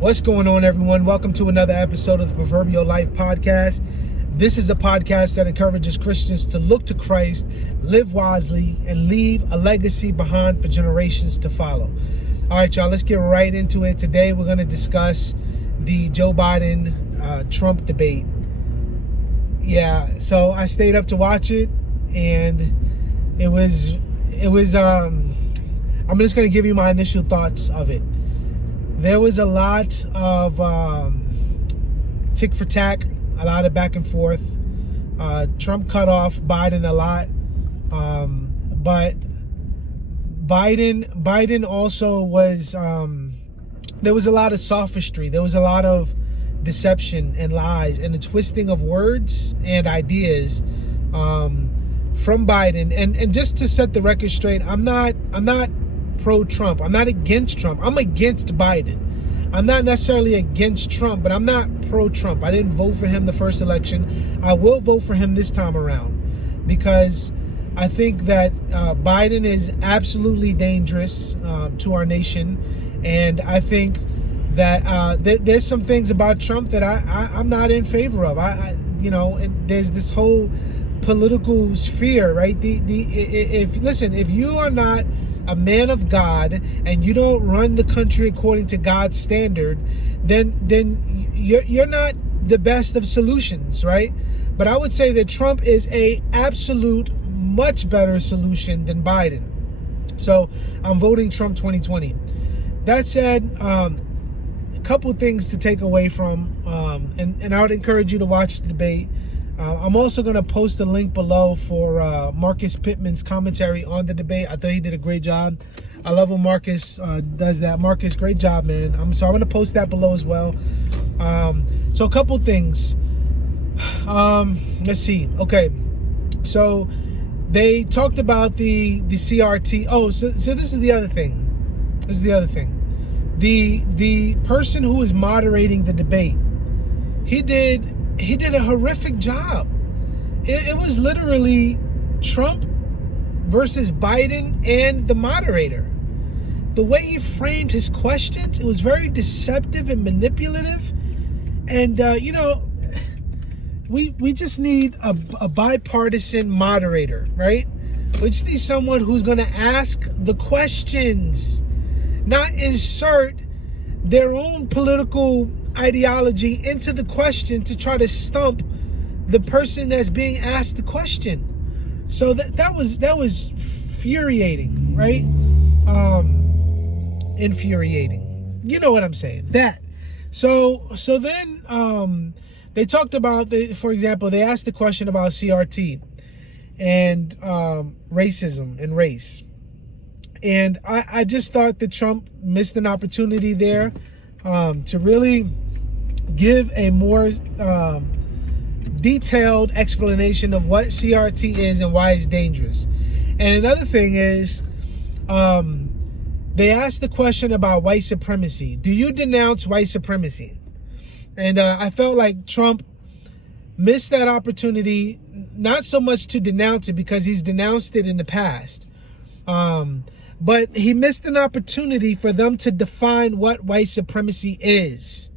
What's going on, everyone? Welcome to another episode of the Proverbial Life Podcast. This is a podcast that encourages Christians to look to Christ, live wisely, and leave a legacy behind for generations to follow. All right, y'all, let's get right into it. Today, we're going to discuss the Joe Biden-Trump debate. Yeah, so I stayed up to watch it, and it was I'm just going to give you my initial thoughts of it. There was a lot of tick for tack, a lot of back and forth. Trump cut off Biden a lot, but Biden also was. There was a lot of sophistry. There was a lot of deception and lies and the twisting of words and ideas from Biden. And just to set the record straight, I'm not pro-Trump. I'm not against Trump. I'm against Biden. I'm not necessarily against Trump, but I'm not pro-Trump. I didn't vote for him the first election. I will vote for him this time around because I think that Biden is absolutely dangerous to our nation. And I think that there's some things about Trump that I'm not in favor of. And there's this whole political sphere, right? If you are not a man of God and you don't run the country according to God's standard, then you're not the best of solutions, right? But I would say that Trump is a absolute much better solution than Biden. So I'm voting Trump 2020. That said, a couple things to take away from, and I would encourage you to watch the debate. I'm also going to post a link below for Marcus Pittman's commentary on the debate. I thought he did a great job. I love when Marcus does that. Marcus, great job, man. So I'm going to post that below as well. So a couple things. Let's see. Okay. So they talked about the CRT. Oh, so this is the other thing. The person who was moderating the debate, he did a horrific job. It was literally Trump versus Biden and the moderator. The way he framed his questions, it was very deceptive and manipulative. And, we just need a bipartisan moderator, right? We just need someone who's going to ask the questions, not insert their own political ideology into the question to try to stump the person that's being asked the question. So that was infuriating, right? Infuriating. You know what I'm saying? That. So then they talked about for example, they asked the question about CRT and racism and race. And I just thought that Trump missed an opportunity there to really give a more detailed explanation of what CRT is and why it's dangerous. And another thing is, they asked the question about white supremacy. Do you denounce white supremacy? And I felt like Trump missed that opportunity, not so much to denounce it because he's denounced it in the past, but he missed an opportunity for them to define what white supremacy is,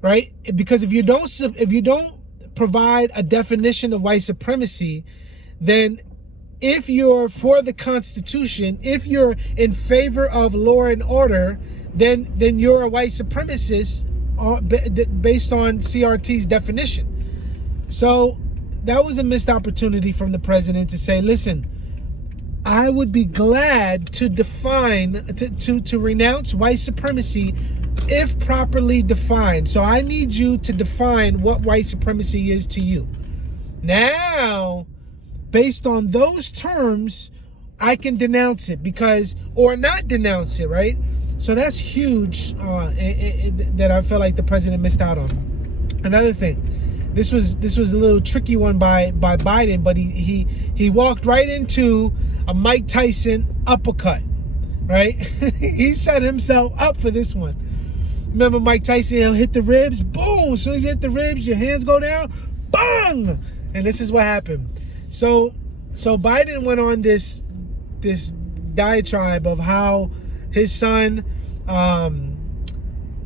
right? Because if you don't provide a definition of white supremacy, then if you're for the Constitution, if you're in favor of law and order, then you're a white supremacist based on CRT's definition. So that was a missed opportunity from the president to say, listen, I would be glad to define, to renounce white supremacy if properly defined. So I need you to define what white supremacy is to you. Now, based on those terms, I can denounce it or not denounce it, right? So that's huge that I feel like the president missed out on. Another thing, this was a little tricky one by Biden, but he walked right into a Mike Tyson uppercut, right? He set himself up for this one. Remember Mike Tyson, he'll hit the ribs, boom. As soon as you hit the ribs, your hands go down, bang! And this is what happened. So Biden went on this diatribe of how his son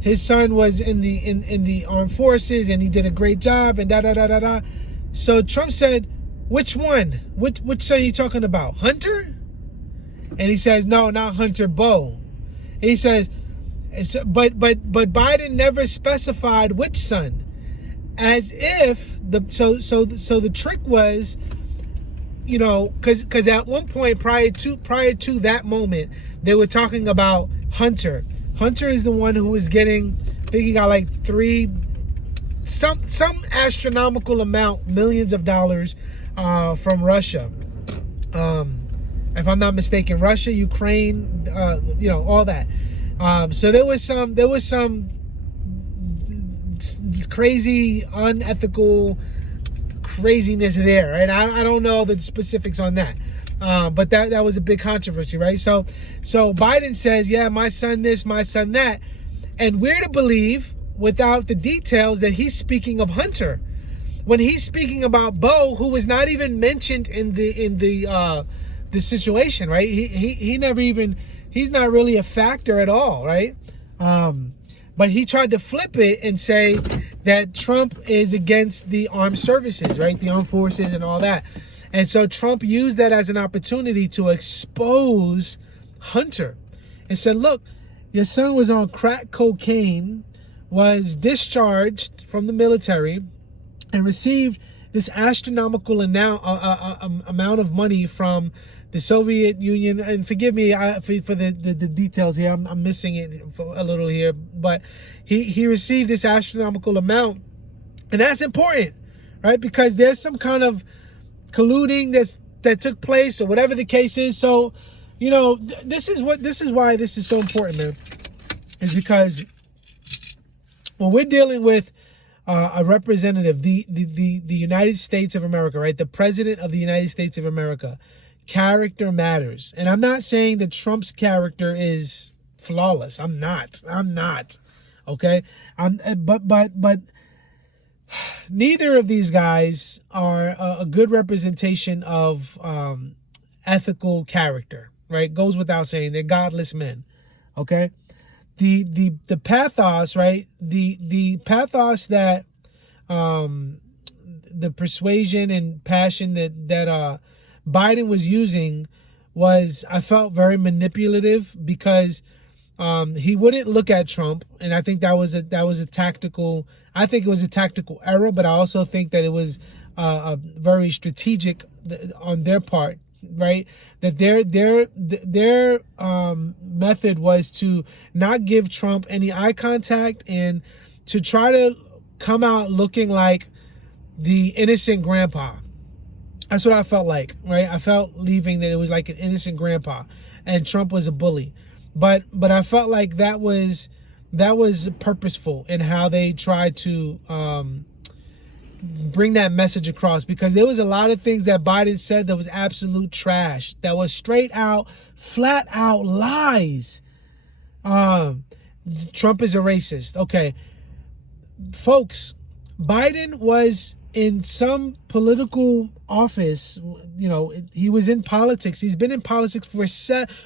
his son was in the armed forces and he did a great job and da da da da da. So Trump said, which one? Which son are you talking about? Hunter? And he says, no, not Hunter, Bo. And he says, but Biden never specified which son, as if the trick was, you know, because at one point prior to that moment, they were talking about Hunter. Hunter is the one who was getting, I think he got like some astronomical amount, millions of dollars from Russia. If I'm not mistaken, Russia, Ukraine, you know, all that. So there was some crazy, unethical craziness there, right? I don't know the specifics on that. But that was a big controversy, right? So Biden says, yeah, my son this, my son that. And we're to believe, without the details, that he's speaking of Hunter, when he's speaking about Bo, who was not even mentioned in the situation, right? He never even, he's not really a factor at all, right? But he tried to flip it and say that Trump is against the armed services, right? The armed forces and all that. And so Trump used that as an opportunity to expose Hunter and said, look, your son was on crack cocaine, was discharged from the military, and received this astronomical amount of money from the Soviet Union. And forgive me for the details here. I'm missing it a little here. But he received this astronomical amount. And that's important, right? Because there's some kind of colluding that took place, or whatever the case is. So, you know, this is why this is so important, man. Is because when we're dealing with a representative, the United States of America, right? The president of the United States of America, character matters. And I'm not saying that Trump's character is flawless. I'm not. Okay. But neither of these guys are a good representation of ethical character, right? Goes without saying. They're godless men. Okay. The pathos, right? The pathos that the persuasion and passion that Biden was using was, I felt, very manipulative, because he wouldn't look at Trump, and I think that was a tactical. I think it was a tactical error, but I also think that it was a very strategic on their part, right? That their method was to not give Trump any eye contact and to try to come out looking like the innocent grandpa. That's what I felt like, right? I felt leaving that it was like an innocent grandpa and Trump was a bully. But I felt like that was purposeful in how they tried to bring that message across, because there was a lot of things that Biden said that was absolute trash, that was straight out, flat out lies. Trump is a racist. Okay, folks, Biden was in some political office, you know, he was in politics. He's been in politics for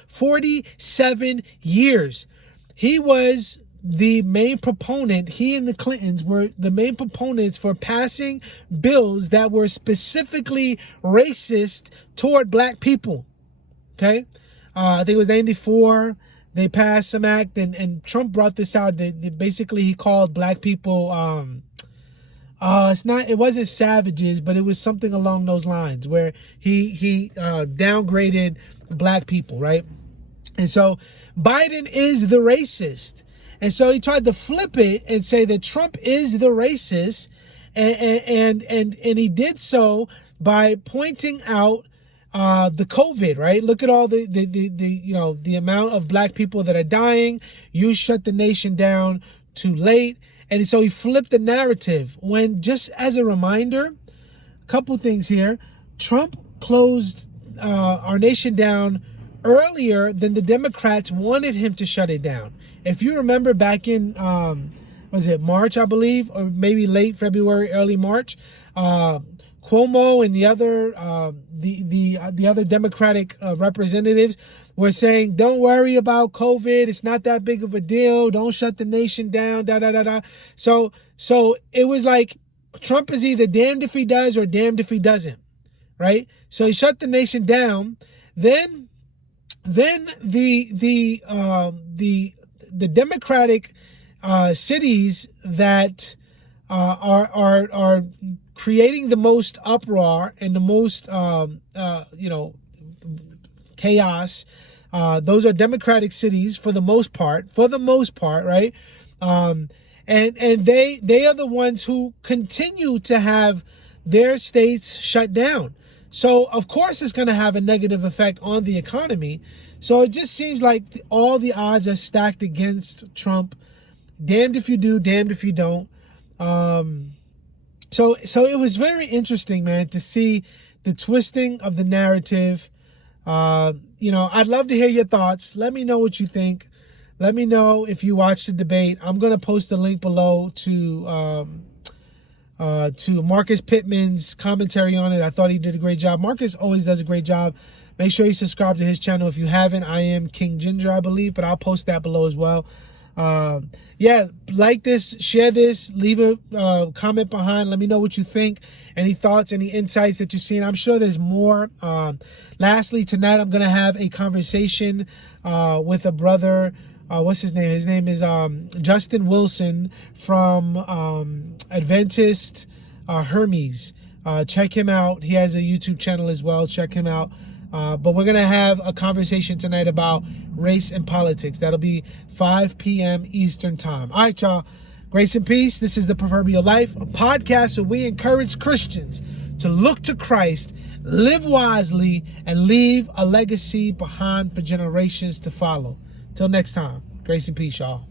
47 years. He was the main proponent, he and the Clintons were the main proponents for passing bills that were specifically racist toward black people. Okay? I think it was 94. They passed some act, and Trump brought this out. Basically, he called black people, it wasn't savages, but it was something along those lines, where he downgraded black people, right? And so Biden is the racist. And so he tried to flip it and say that Trump is the racist, and he did so by pointing out the COVID, right? Look at all the amount of black people that are dying. You shut the nation down too late. And so he flipped the narrative, when, just as a reminder, a couple things here. Trump closed our nation down earlier than the Democrats wanted him to shut it down. If you remember back in, was it March, I believe, or maybe late February, early March, Cuomo and the other Democratic representatives were saying, don't worry about COVID. It's not that big of a deal. Don't shut the nation down, da, da, da, da. So it was like Trump is either damned if he does or damned if he doesn't, right? So he shut the nation down. Then the Democratic cities that are creating the most uproar and the most chaos. Those are Democratic cities for the most part, right? And they are the ones who continue to have their states shut down. So of course it's going to have a negative effect on the economy. So it just seems like all the odds are stacked against Trump. Damned if you do, damned if you don't. So it was very interesting, man, to see the twisting of the narrative. I'd love to hear your thoughts. Let me know what you think. Let me know if you watched the debate. I'm going to post a link below to Marcus Pittman's commentary on it. I thought he did a great job. Marcus always does a great job. Make sure you subscribe to his channel if you haven't. I am King Ginger, I believe, but I'll post that below as well. Like this, share this, leave a comment behind. Let me know what you think. Any thoughts, any insights that you've seen. I'm sure there's more. Lastly, tonight I'm going to have a conversation with a brother. What's his name? His name is Justin Wilson from Adventist Hermes. Check him out. He has a YouTube channel as well. Check him out. But we're going to have a conversation tonight about race and politics. That'll be 5 p.m. Eastern time. All right, y'all. Grace and peace. This is The Proverbial Life, a podcast where we encourage Christians to look to Christ, live wisely, and leave a legacy behind for generations to follow. Till next time. Grace and peace, y'all.